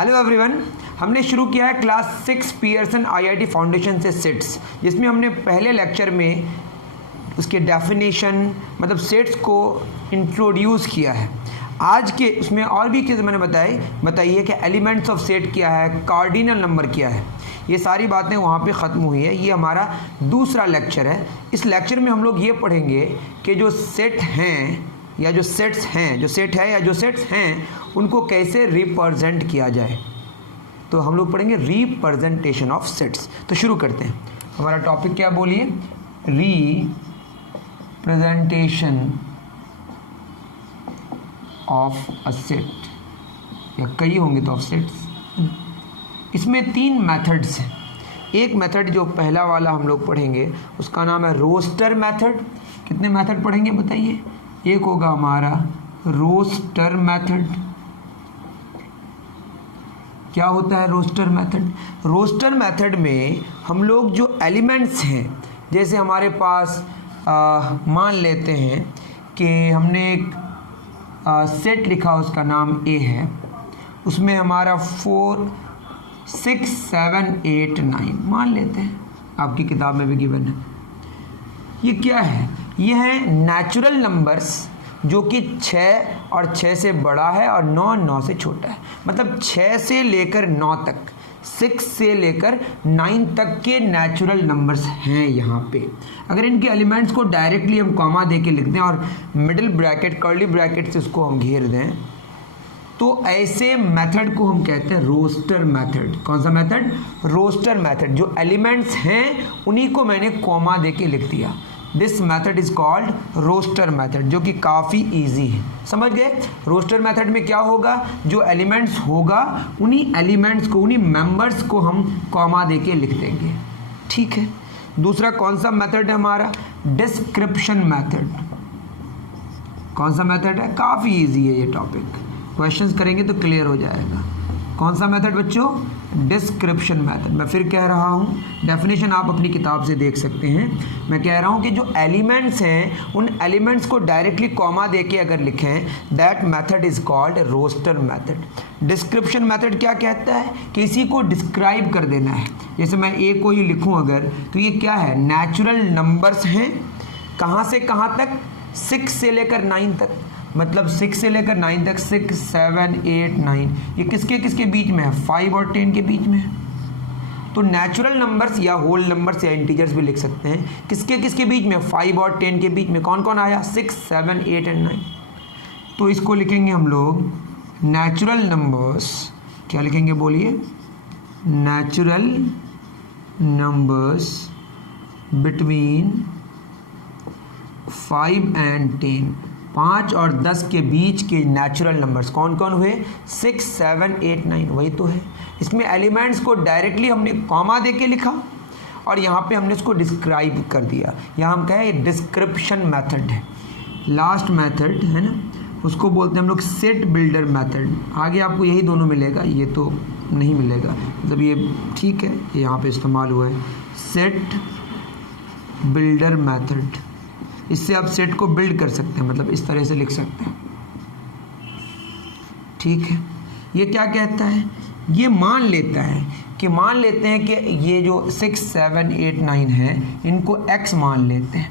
Hello everyone, हमने शुरू किया है क्लास 6 पियर्सन आईआईटी फाउंडेशन से सेट्स, जिसमें हमने पहले लेक्चर में उसके डेफिनेशन मतलब सेट्स को इंट्रोड्यूस किया है। आज के उसमें और भी चीज़ मैंने बताई है कि एलिमेंट्स ऑफ सेट क्या है, कार्डिनल नंबर क्या है, ये सारी बातें वहाँ पे ख़त्म हुई है। ये हमारा दूसरा लेक्चर है। इस लेक्चर में हम लोग ये पढ़ेंगे कि जो सेट हैं या जो सेट्स हैं, जो सेट है या जो सेट्स हैं, उनको कैसे रिप्रेजेंट किया जाए। तो हम लोग पढ़ेंगे रिप्रेजेंटेशन ऑफ सेट्स। तो शुरू करते हैं। हमारा टॉपिक क्या बोलिए? रिप्रेजेंटेशन ऑफ अ सेट, या कई होंगे तो ऑफ सेट्स। इसमें 3 मेथड्स हैं। एक मेथड जो पहला वाला हम लोग पढ़ेंगे उसका नाम है रोस्टर मेथड। कितने मेथड पढ़ेंगे बताइए? एक होगा हमारा रोस्टर मेथड। क्या होता है रोस्टर मेथड? रोस्टर मेथड में हम लोग जो एलिमेंट्स हैं, जैसे हमारे पास मान लेते हैं कि हमने एक सेट लिखा, उसका नाम ए है, उसमें हमारा 4 6 7 8 9 मान लेते हैं, आपकी किताब में भी गिवन है। ये क्या है? ये है नेचुरल नंबर्स जो कि 6 और 6 से बड़ा है और 9 9 से छोटा है। मतलब 6 से लेकर 9 तक, 6 से लेकर 9 तक के नेचुरल नंबर्स हैं यहाँ पे। अगर इनके एलिमेंट्स को डायरेक्टली हम कॉमा दे के लिख दें और मिडिल ब्रैकेट कर्ली ब्रैकेट से उसको हम घेर दें, तो ऐसे मेथड को हम कहते हैं रोस्टर मेथड। कौन सा मेथड? Roster method. जो एलिमेंट्स हैं उन्हीं को मैंने कॉमा दे के लिख दिया। This method is called roster method, जो कि काफ़ी इजी है। समझ गए? रोस्टर मेथड में क्या होगा? जो एलिमेंट्स होगा उन्हीं एलिमेंट्स को, उन्हीं मेंबर्स को हम कॉमा दे के लिख देंगे। ठीक है। दूसरा कौन सा मेथड है हमारा? Description method. कौन सा मेथड है? काफ़ी इजी है ये टॉपिक, क्वेश्चंस करेंगे तो क्लियर हो जाएगा। कौन सा मेथड बच्चों? Description method. मैं फिर कह रहा हूँ, डेफिनेशन आप अपनी किताब से देख सकते हैं। मैं कह रहा हूँ कि जो एलिमेंट्स हैं उन एलिमेंट्स को डायरेक्टली कॉमा देके अगर लिखें, that method is called roster method. Description method क्या कहता है? किसी को डिस्क्राइब कर देना है। जैसे मैं ए को ही लिखूँ अगर, तो ये क्या है? नेचुरल नंबर्स हैं। कहाँ से कहाँ तक? 6 से लेकर 9 तक। मतलब 6 से लेकर 9 तक, 6 7 8 9, ये किसके किसके बीच में है? 5 और 10 के बीच में है। तो नेचुरल नंबर्स या होल नंबर्स या इंटीजर्स भी लिख सकते हैं। किसके किसके बीच में? 5 और 10 के बीच में। कौन कौन आया? 6 7 8 और 9। तो इसको लिखेंगे हम लोग नेचुरल नंबर्स। क्या लिखेंगे बोलिए? Natural numbers between 5 and 10। 5 और 10 के बीच के नेचुरल नंबर्स कौन कौन हुए? 6 7 8 9, वही तो है। इसमें एलिमेंट्स को डायरेक्टली हमने कॉमा दे के लिखा और यहाँ पे हमने उसको डिस्क्राइब कर दिया। यहाँ हम कहें डिस्क्रिप्शन मेथड है। लास्ट मेथड है ना, उसको बोलते हैं हम लोग सेट बिल्डर मेथड। आगे आपको यही दोनों मिलेगा, ये तो नहीं मिलेगा। मतलब ये ठीक है, ये यहाँ पे इस्तेमाल हुआ है सेट बिल्डर मेथड। इससे आप सेट को बिल्ड कर सकते हैं, मतलब इस तरह से लिख सकते हैं। ठीक है। ये क्या कहता है? ये मान लेता है कि ये जो 6 7 8 9 है, इनको x मान लेते हैं।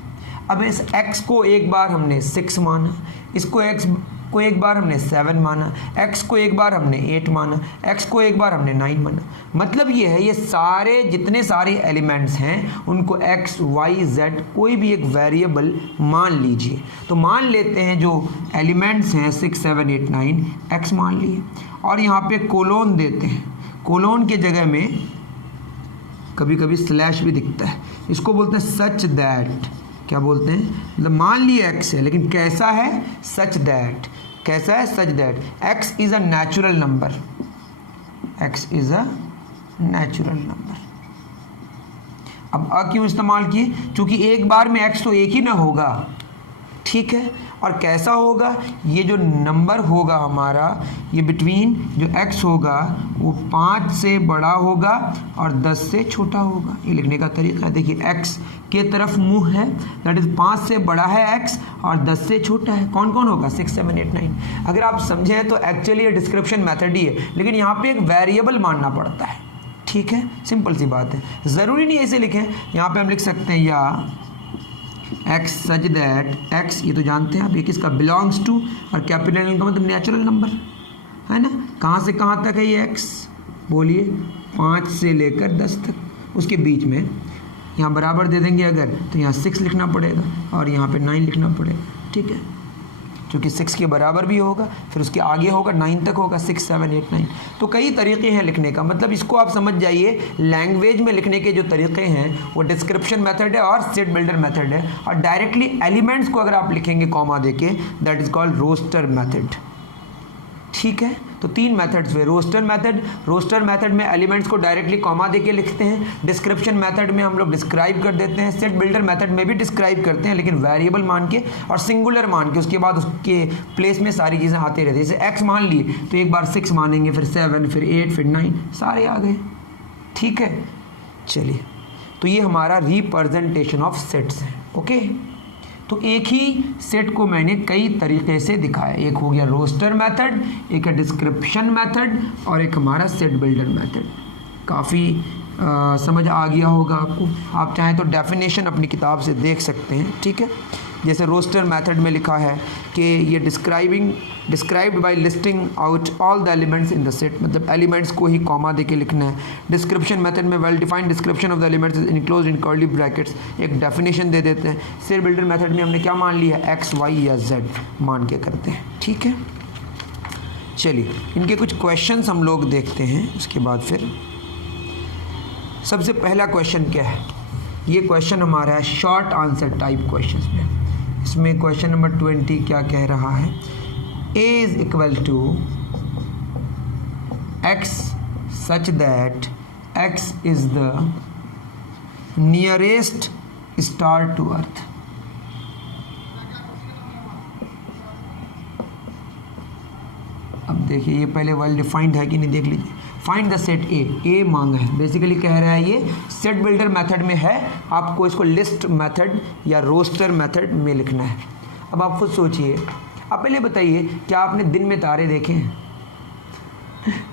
अब इस x को एक बार हमने 6 माना, इसको x को एक बार हमने 7 माना, x को एक बार हमने 8 माना, x को एक बार हमने 9 माना। मतलब ये है, ये सारे जितने सारे एलिमेंट्स हैं उनको x y z कोई भी एक वेरिएबल मान लीजिए। तो मान लेते हैं जो एलिमेंट्स हैं 6 7 8 9, x मान लिए और यहाँ पे कोलोन देते हैं। कोलोन के जगह में कभी कभी स्लैश भी दिखता है, इसको बोलते हैं सच दैट। क्या बोलते हैं? मतलब मान लिए x है, लेकिन कैसा है? Such that. कैसा है? सच that x is a natural number. x is a natural number. अब क्यों इस्तेमाल किए? क्योंकि एक बार में x तो एक ही ना होगा। ठीक है। और कैसा होगा, ये जो नंबर होगा हमारा, ये बिटवीन जो x होगा वो 5 से बड़ा होगा और 10 से छोटा होगा। ये लिखने का तरीका है, देखिए x के तरफ मुंह है, दैट इज 5 से बड़ा है x और 10 से छोटा है। कौन कौन होगा, 6, 7, 8, 9। अगर आप समझें तो एक्चुअली ये डिस्क्रिप्शन मेथड ही है, लेकिन यहाँ पे एक वेरिएबल मानना पड़ता है। ठीक है, सिंपल सी बात है, ज़रूरी नहीं ऐसे लिखें। यहाँ पे हम लिख सकते हैं या x सच दैट x, ये तो जानते हैं आप, ये किसका बिलोंग्स टू, और कैपिटल N का मतलब नेचुरल नंबर है ना। कहाँ से कहाँ तक है ये x, बोलिए 5 से लेकर 10 तक, उसके बीच में यहाँ बराबर दे देंगे अगर, तो यहाँ 6 लिखना पड़ेगा और यहाँ पे 9 लिखना पड़ेगा। ठीक है, क्योंकि 6 के बराबर भी होगा, फिर उसके आगे होगा 9 तक होगा, 6, 7, 8, 9। तो कई तरीके हैं लिखने का, मतलब इसको आप समझ जाइए, लैंग्वेज में लिखने के जो तरीके हैं वो डिस्क्रिप्शन मेथड है और सेट बिल्डर मेथड है, और डायरेक्टली एलिमेंट्स को अगर आप लिखेंगे कॉमा देके, that is called roster method. ठीक है, तो 3 मेथड्स हुए। रोस्टर मेथड में एलिमेंट्स को डायरेक्टली कॉमा देके लिखते हैं, डिस्क्रिप्शन मेथड में हम लोग डिस्क्राइब कर देते हैं, सेट बिल्डर मेथड में भी डिस्क्राइब करते हैं लेकिन वेरिएबल मान के और सिंगुलर मान के, उसके बाद उसके प्लेस में सारी चीज़ें आती रहती है। जैसे x मान लिए तो एक बार 6 मानेंगे, फिर 7, फिर 8, फिर 9, सारे आ गए। ठीक है, चलिए, तो ये हमारा रिप्रेजेंटेशन ऑफ सेट्स है। ओके, तो एक ही सेट को मैंने कई तरीके से दिखाया, एक हो गया रोस्टर मेथड, एक है डिस्क्रिप्शन मेथड, और एक हमारा सेट बिल्डर मेथड। काफ़ी समझ आ गया होगा आपको। आप चाहें तो डेफिनेशन अपनी किताब से देख सकते हैं। ठीक है, जैसे रोस्टर मेथड में लिखा है कि ये described bye listing out all the elements in the set, मतलब एलिमेंट्स को ही कॉमा देके लिखना है। डिस्क्रिप्शन मेथड में well defined description of the elements is enclosed in curly brackets, एक डेफिनेशन दे देते हैं। सेट बिल्डर मेथड में हमने क्या मान लिया, x, y या z मान के करते हैं। ठीक है, चलिए इनके कुछ क्वेश्चंस हम लोग देखते हैं, उसके बाद फिर सबसे पहला क्वेश्चन क्या है, ये क्वेश्चन हमारा है शॉर्ट आंसर टाइप क्वेश्चन में। इसमें क्वेश्चन नंबर 20 क्या कह रहा है, a is equal to x such that x is the nearest star to Earth. अब देखिए ये पहले वेल डिफाइंड है कि नहीं, देख लीजिए। फाइंड द सेट ए मांगा है, बेसिकली कह रहा है ये सेट बिल्डर मेथड में है, आपको इसको लिस्ट मेथड या रोस्टर मेथड में लिखना है। अब आप खुद सोचिए, आप पहले बताइए क्या आपने दिन में तारे देखे हैं?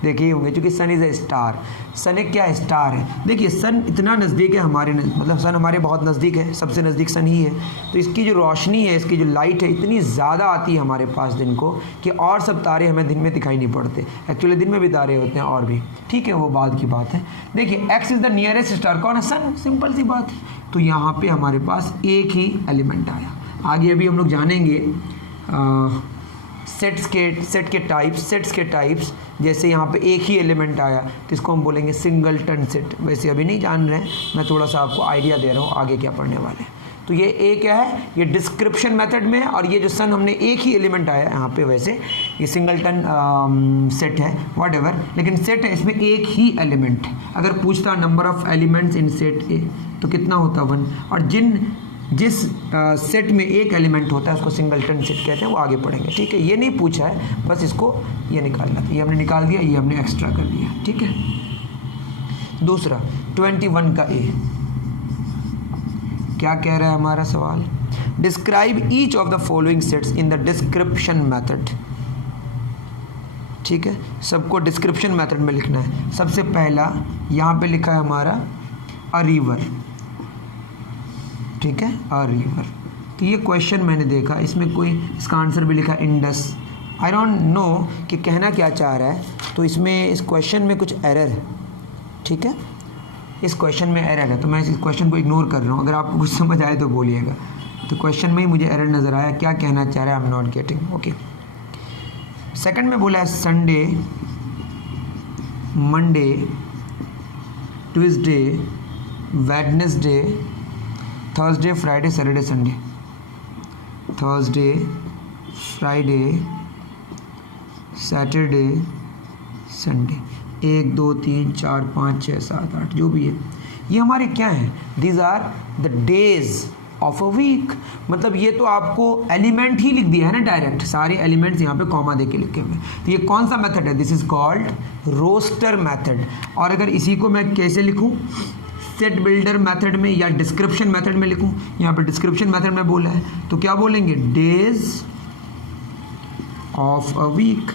देखे ही होंगे, क्योंकि सन इज़ ए स्टार। सन एक क्या है, स्टार है। देखिए सन इतना नज़दीक है हमारे, मतलब सन हमारे बहुत नज़दीक है, सबसे नज़दीक सन ही है, तो इसकी जो रोशनी है, इसकी जो लाइट है, इतनी ज़्यादा आती है हमारे पास दिन को कि और सब तारे हमें दिन में दिखाई नहीं पड़ते। एक्चुअली दिन में भी तारे होते हैं और भी, ठीक है, वो बाद की बात है। देखिए x is the nearest star, कौन है, सन, सिंपल सी बात है। तो यहाँ पर हमारे पास एक ही एलिमेंट आया। आगे अभी हम लोग जानेंगे सेट्स के टाइप्स। जैसे यहाँ पे एक ही एलिमेंट आया तो इसको हम बोलेंगे सिंगलटन सेट। वैसे अभी नहीं जान रहे हैं, मैं थोड़ा सा आपको आइडिया दे रहा हूँ आगे क्या पढ़ने वाले हैं। तो ये ए क्या है, ये डिस्क्रिप्शन मेथड में है, और ये जो सन हमने एक ही एलिमेंट आया यहाँ पे, वैसे ये सिंगलटन सेट है, वॉट एवर, लेकिन सेट है, इसमें एक ही एलिमेंट है। अगर पूछता number of elements in set ए तो कितना होता, 1, और जिस सेट में एक एलिमेंट होता है उसको सिंगलटन सेट कहते हैं, वो आगे पढ़ेंगे। ठीक है, ये नहीं पूछा है, बस इसको ये निकालना था, ये हमने निकाल दिया, ये हमने एक्स्ट्रा कर दिया। ठीक है, दूसरा 21 का ए क्या कह रहा है हमारा सवाल, describe each of the following sets in the description method. ठीक है, सबको डिस्क्रिप्शन मेथड में लिखना है। सबसे पहला यहाँ पे लिखा है हमारा अ रिवर, ठीक है, अ रिवर। तो ये क्वेश्चन मैंने देखा, इसमें कोई इसका आंसर भी लिखा इंडस। आई डोंट नो कि कहना क्या चाह रहा है, तो इसमें इस क्वेश्चन में कुछ एरर है। ठीक है, इस क्वेश्चन में एरर है, तो मैं इस क्वेश्चन को इग्नोर कर रहा हूँ। अगर आपको कुछ समझ आए तो बोलिएगा। तो क्वेश्चन में ही मुझे एरर नज़र आया, क्या कहना चाह रहा है, I am not getting. Okay, second में बोला है Sunday, Monday, Tuesday, Wednesday, Thursday, Friday, Saturday, Sunday. Thursday, Friday, Saturday, Sunday. 1 2 3 4 5 6 7 8 जो भी है, ये हमारे क्या हैं, these are the days of a week. मतलब ये तो आपको एलिमेंट ही लिख दिया है ना डायरेक्ट, सारे एलिमेंट्स यहाँ पे कॉमा दे के लिखे हुए। तो ये कौन सा मेथड है? This is called roster method. और अगर इसी को मैं कैसे लिखूँ, सेट बिल्डर मेथड में या डिस्क्रिप्शन मेथड में लिखूँ, यहाँ पे डिस्क्रिप्शन मेथड में बोला है तो क्या बोलेंगे? Days of a week.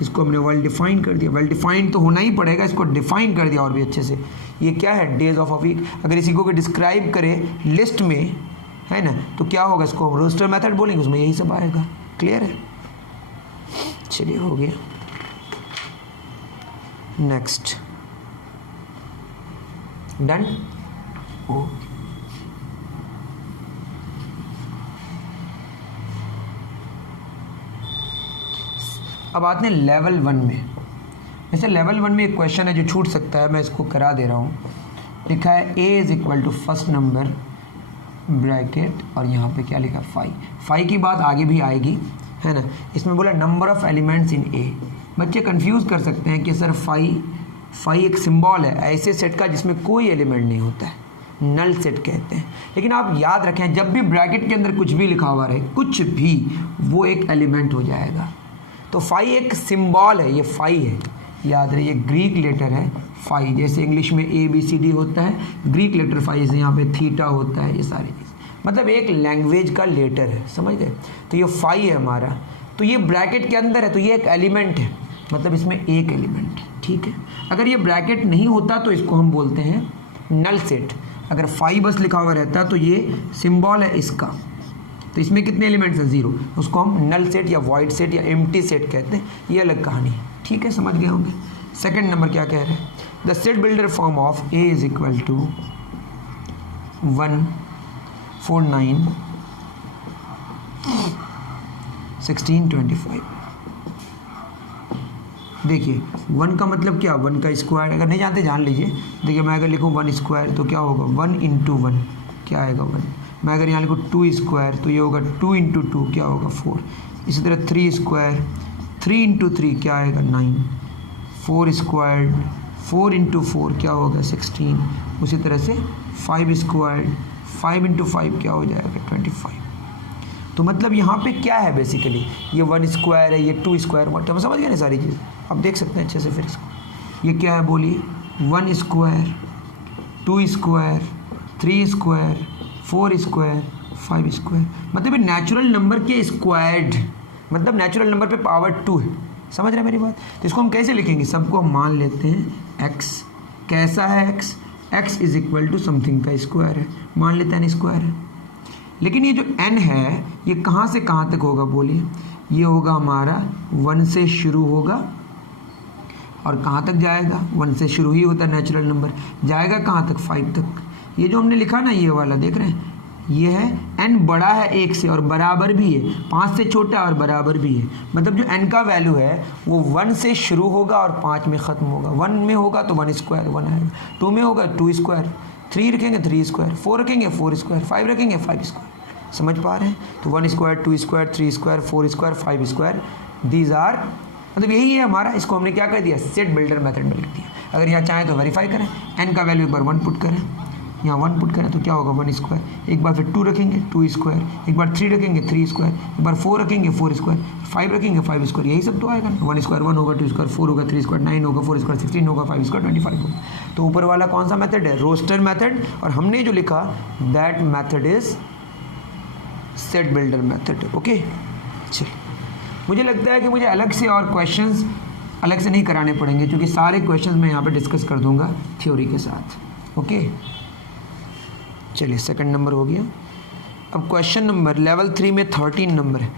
इसको हमने वेल डिफाइन कर दिया, वेल डिफाइन तो होना ही पड़ेगा, इसको डिफाइन कर दिया और भी अच्छे से। ये क्या है? Days of a week. अगर इसी को डिस्क्राइब करें लिस्ट में, है ना, तो क्या होगा? इसको हम रोस्टर मेथड बोलेंगे, उसमें यही सब आएगा। क्लियर है? चलिए हो गया। Next, done. ओ अब आते हैं लेवल 1 में। जैसे लेवल 1 में एक क्वेश्चन है जो छूट सकता है, मैं इसको करा दे रहा हूँ। लिखा है a is equal to first number bracket और यहाँ पे क्या लिखा? 5। 5 की बात आगे भी आएगी, है ना। इसमें बोला number of elements in a। बच्चे कंफ्यूज कर सकते हैं कि सर 5 एक सिंबल है ऐसे सेट का जिसमें कोई एलिमेंट नहीं होता है, नल सेट कहते हैं। लेकिन आप याद रखें, जब भी ब्रैकेट के अंदर कुछ भी लिखा हुआ रहे, कुछ भी, वो एक एलिमेंट हो जाएगा। तो 5 एक सिंबल है, ये 5 है, याद रहे। ये ग्रीक लेटर है 5, जैसे इंग्लिश में ABCD होता है, ग्रीक लेटर 5, जैसे यहाँ पे थीटा होता है, ये सारी चीज़ मतलब एक लैंग्वेज का लेटर है, समझ गए। तो ये 5 है हमारा, तो ये ब्रैकेट के अंदर है, तो ये एक एलिमेंट है, मतलब इसमें एक एलिमेंट है, ठीक है। अगर ये ब्रैकेट नहीं होता तो इसको हम बोलते हैं नल सेट। अगर 5 बस लिखा हुआ रहता तो ये सिंबल है इसका, तो इसमें कितने एलिमेंट्स हैं? 0। उसको हम नल सेट या वॉइड सेट या एम्प्टी सेट कहते हैं। ये अलग कहानी है, ठीक है, समझ गए होंगे। सेकंड नंबर क्या कह रहे हैं? The set builder form of a is equal to 1 4 9 16 25। देखिए 1 का मतलब क्या? 1 का स्क्वायर। अगर नहीं जानते जान लीजिए। देखिए मैं अगर लिखूँ 1 स्क्वायर तो क्या होगा? 1 इंटू 1 क्या आएगा? 1। मैं अगर यहाँ लिखूँ 2 स्क्वायर तो ये होगा 2 इंटू 2 क्या होगा? 4। इसी तरह 3 स्क्वायर, 3 इंटू 3 क्या आएगा? 9। 4 स्क्वायर, 4 इंटू 4 क्या होगा? 16। उसी तरह से 5 स्क्वायर, 5 इंटू 5 क्या हो जाएगा? 25। तो मतलब यहाँ पे क्या है बेसिकली? ये 1 स्क्वायर है, ये 2 स्क्वायर, मतलब समझ गए ना सारी चीज़। आप देख सकते हैं अच्छे से फिर इसको। ये क्या है बोलिए? 1 square, 2 square, 3 square, 4 square, 5 square, मतलब ये नेचुरल नंबर के स्क्वायर्ड, मतलब नेचुरल नंबर पे पावर 2 है। समझ रहे हैं मेरी बात? तो इसको हम कैसे लिखेंगे? सबको हम मान लेते हैं x। कैसा है x? x is equal to something का स्क्वायर है, मान लेते हैं n स्क्वायर है। लेकिन ये जो n है ये कहाँ से कहाँ तक होगा बोलिए? ये होगा हमारा 1 से शुरू होगा और कहाँ तक जाएगा? 1 से शुरू ही होता है नेचुरल नंबर, जाएगा कहाँ तक? 5 तक। ये जो हमने लिखा ना ये वाला, देख रहे हैं, ये है n बड़ा है 1 से और बराबर भी है, 5 से छोटा और बराबर भी है। मतलब जो n का वैल्यू है वो 1 से शुरू होगा और 5 में ख़त्म होगा। 1 में होगा तो 1 स्क्वायर 1 आएगा, 2 में होगा 2 स्क्वायर, 3 रखेंगे 3 स्क्वायर, 4 रखेंगे 4 स्क्वायर, 5 रखेंगे 5 स्क्वायर। समझ पा रहे हैं? तो 1 square, 2 square, 3 square, 4 square, 5 square, these are, मतलब यही है हमारा। इसको हमने क्या कर दिया? सेट बिल्डर मेथड में लिख दिया। अगर यहाँ चाहें तो वेरीफाई करें, n का वैल्यू एक बार 1 पुट करें, यहाँ 1 पुट करें तो क्या होगा? 1 स्क्वायर। एक बार फिर 2 रखेंगे 2 स्क्वायर, एक बार 3 रखेंगे 3 स्क्वायर, एक बार 4 रखेंगे 4 स्क्वायर, 5 रखेंगे 5 स्क्वायर, यही सब तो आएगा। 1 स्क्वायर 1 होगा, 2 स्क्वायर 4 होगा, 3 स्क्वायर 9 होगा, 4 स्क्वायर 16 होगा, 5 स्क्वायर 25 होगा। तो ऊपर वाला कौन सा मेथड है? Roster method. और हमने जो लिखा that method is set builder method. Okay, चलिए मुझे लगता है कि मुझे अलग से और क्वेश्चंस अलग से नहीं कराने पड़ेंगे, क्योंकि सारे क्वेश्चंस मैं यहाँ पे डिस्कस कर दूंगा थ्योरी के साथ। ओके, चलिए सेकंड नंबर हो गया। अब क्वेश्चन नंबर लेवल 3 में 13 नंबर है,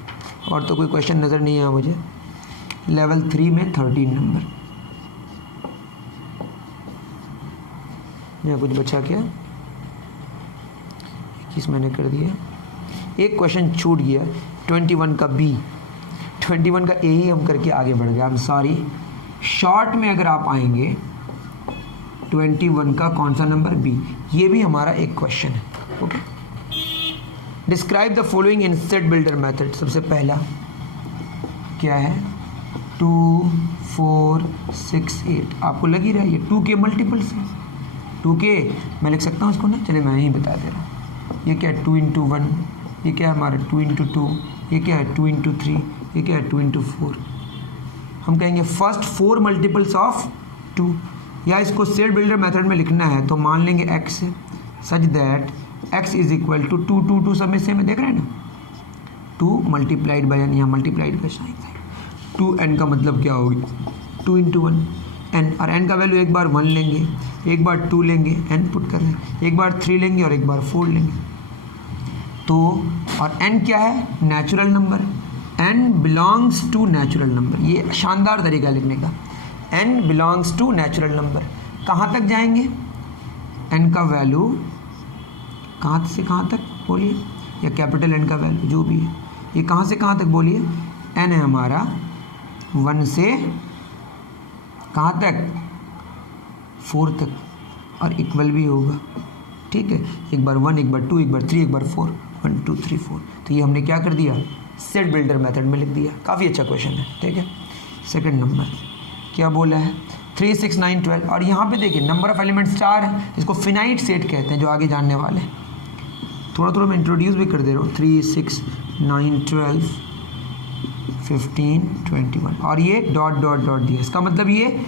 और तो कोई क्वेश्चन नज़र नहीं आया मुझे। लेवल 3 में 13 नंबर, यहाँ कुछ बचा क्या? 21 मैंने कर दिया। एक क्वेश्चन छूट गया 21 का बी, 21 का ए ही हम करके आगे बढ़ गए। I am sorry. शॉर्ट में अगर आप आएंगे 21 का कौन सा नंबर? बी। ये भी हमारा एक क्वेश्चन है। Okay, describe the following in set builder method. सबसे पहला क्या है? 2 4 6 8। आपको लग ही रहा है ये 2 के मल्टीपल्स है। 2 के मैं लिख सकता हूँ इसको ना, चलिए मैं ही बता दे रहा हूँ। ये क्या है 2 इंटू 1, ये क्या है हमारा 2 इंटू 2, ये क्या है 2 इंटू 3, ये क्या है 2 इंटू 4। हम कहेंगे फर्स्ट 4 मल्टीपल्स ऑफ 2, या इसको सेट बिल्डर मेथड में लिखना है तो मान लेंगे x such that x is equal to 2 2 2 सब में से में देख रहे हैं ना, 2 मल्टीप्लाइड बाय n, यहाँ मल्टीप्लाइड का साइन है, 2n का मतलब क्या होगी 2 इंटू 1 n, और n का वैल्यू एक बार 1 लेंगे, एक बार 2 लेंगे, n पुट कर रहे हैं, एक बार 3 लेंगे और एक बार 4 लेंगे। तो और n क्या है natural number, n belongs to natural number, ये शानदार तरीका लिखने का, n belongs to natural number. कहाँ तक जाएंगे, n का वैल्यू कहाँ से कहाँ तक बोलिए, या कैपिटल N का वैल्यू जो भी है, ये कहाँ से कहाँ तक बोलिए, n है हमारा 1 से कहाँ तक 4 तक, और इक्वल भी होगा, ठीक है, एक बार 1, एक बार 2, एक बार 3, एक बार 4, 1 2 3 4। तो ये हमने क्या कर दिया, सेट बिल्डर मेथड में लिख दिया। काफ़ी अच्छा क्वेश्चन है, ठीक है। सेकंड नंबर क्या बोला है 3 6 9 12, और यहाँ पे देखिए नंबर ऑफ एलिमेंट्स 4 है, इसको फिनाइट सेट कहते हैं, जो आगे जानने वाले हैं। थोड़ा थोड़ा मैं इंट्रोड्यूस भी कर दे रहा हूँ, 3 6 9 12 15 21, और ये डॉट डॉट डॉट दिया, इसका मतलब ये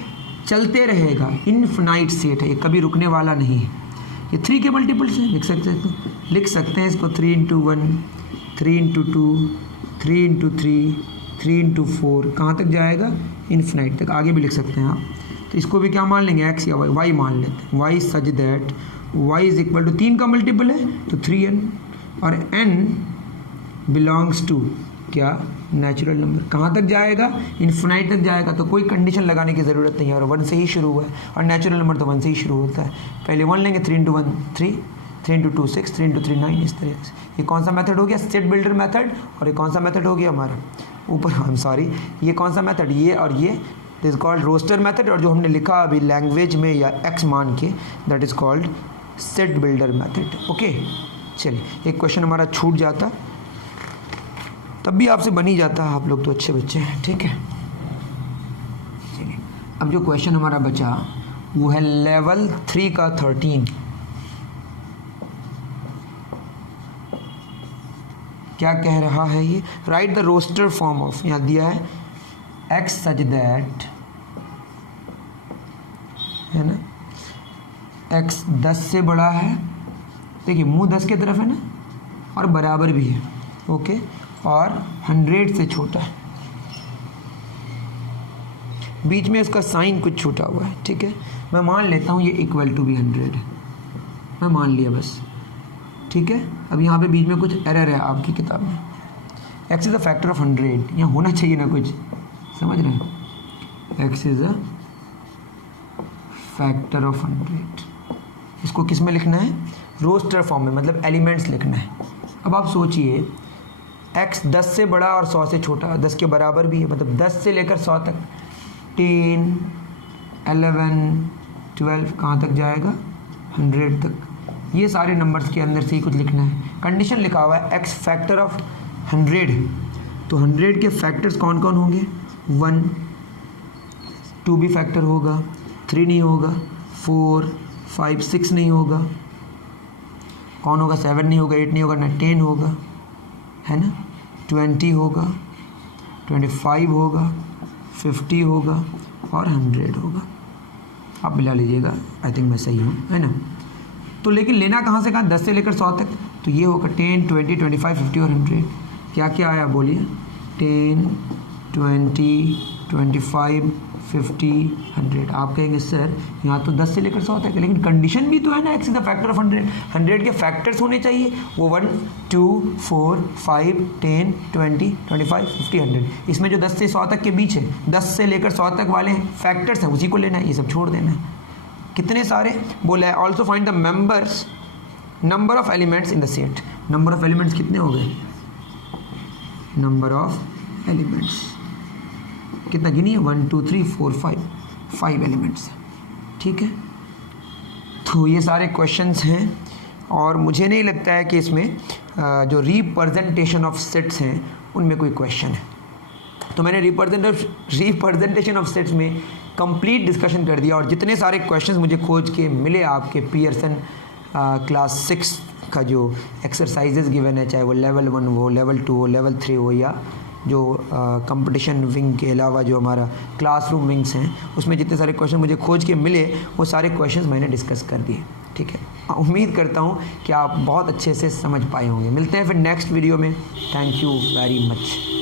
चलते रहेगा, इनफिनाइट सेट है, ये कभी रुकने वाला नहीं है। ये 3 के मल्टीपल्स हैं, लिख सकते हैं इसको 3 इंटू 1, 3 इंटू 2, 3 इंटू 3, 3 इंटू 4, कहाँ तक जाएगा इनफिनाइट तक, आगे भी लिख सकते हैं आप। तो इसको भी क्या मान लेंगे x या y मान लेते हैं, y such that y is equal to 3 का मल्टीपल है तो 3n, और n बिलोंग्स टू क्या नेचुरल नंबर, कहाँ तक जाएगा इनफिनाइट तक जाएगा, तो कोई कंडीशन लगाने की ज़रूरत नहीं है, और 1 से ही शुरू हुआ है, और नेचुरल नंबर तो 1 से ही शुरू होता है। पहले 1 लेंगे, 3 इंटू 1 3, 3 इंटू 2 6, 3 इंटू 3 9, इस तरीके से। ये कौन सा मेथड हो गया, सेट बिल्डर मेथड, और ये कौन सा मेथड हो गया हमारा ऊपर, आई एम सॉरी, ये कौन सा मेथड, ये और ये this is called roster method, और जो हमने लिखा अभी लैंग्वेज में या x मान के, that is called set builder method. Okay, चलिए एक क्वेश्चन हमारा छूट जाता, तब भी आपसे बन ही जाता, आप लोग तो अच्छे बच्चे हैं, ठीक है। चलिए अब जो क्वेश्चन हमारा बचा वो है लेवल 3 का 13। क्या कह रहा है ये, write the roster form of, यहाँ दिया है x सच दैट, है ना, x 10 से बड़ा है, देखिए मुंह 10 की तरफ है ना, और बराबर भी है, ओके, और 100 से छोटा है, बीच में इसका साइन कुछ छूटा हुआ है, ठीक है। मैं मान लेता हूँ ये इक्वल टू भी 100 है, मैं मान लिया बस, ठीक है। अब यहाँ पे बीच में कुछ एरर है आपकी किताब में, x is a factor of 100, यहाँ होना चाहिए ना कुछ, समझ रहे हैं, x is a factor of 100। इसको किस में लिखना है, रोस्टर फॉर्म में, मतलब एलिमेंट्स लिखना है। अब आप सोचिए x 10 से बड़ा और 100 से छोटा, 10 के बराबर भी है, मतलब 10 से लेकर 100 तक, 10 11 12, कहाँ तक जाएगा 100 तक। ये सारे नंबर्स के अंदर से ही कुछ लिखना है। कंडीशन लिखा हुआ है x फैक्टर ऑफ 100, तो 100 के फैक्टर्स कौन कौन होंगे, 1 2 भी फैक्टर होगा, 3 नहीं होगा, 4 5 6 नहीं होगा, कौन होगा 7 नहीं होगा, 8 नहीं होगा, ना 10 होगा, है ना, 20 होगा, 25 होगा, 50 होगा, और 100 होगा। आप मिला लीजिएगा, आई थिंक मैं सही हूँ, है ना। तो लेकिन लेना कहाँ से कहाँ, 10 से लेकर 100 तक, तो ये होगा 10 20 25 50 और 100। क्या क्या आया बोलिए, 10 20 25 50 100। आप कहेंगे सर यहाँ तो 10 से लेकर 100 तक है, लेकिन कंडीशन भी तो है ना, x is the factor of 100, 100 के फैक्टर्स होने चाहिए, वो 1 2 4 5 10 20 25 50 100। इसमें जो 10 से 100 तक के बीच है, 10 से लेकर 100 तक वाले फैक्टर्स हैं, उसी को लेना है, ये सब छोड़ देना है। कितने सारे बोला है, also find the members number of elements in the set. Number of elements कितने हो गए, नंबर ऑफ एलिमेंट्स कितना गिनिए, 1 2 3 4 5 एलिमेंट्स, ठीक है। तो ये सारे क्वेश्चंस हैं, और मुझे नहीं लगता है कि इसमें जो रिप्रेजेंटेशन ऑफ सेट्स हैं उनमें कोई क्वेश्चन है। तो मैंने रिप्रेजेंटेशन ऑफ सेट्स में कंप्लीट डिस्कशन कर दिया, और जितने सारे क्वेश्चंस मुझे खोज के मिले आपके पियर्सन क्लास 6 का जो एक्सरसाइजेज गिवन है, चाहे वो लेवल 1 हो, लेवल 2 हो, लेवल 3 हो, या जो कंपटीशन विंग के अलावा जो हमारा क्लासरूम विंग्स हैं, उसमें जितने सारे क्वेश्चन मुझे खोज के मिले वो सारे क्वेश्चंस मैंने डिस्कस कर दिए। ठीक है, उम्मीद करता हूँ कि आप बहुत अच्छे से समझ पाए होंगे। मिलते हैं फिर नेक्स्ट वीडियो में। Thank you very much.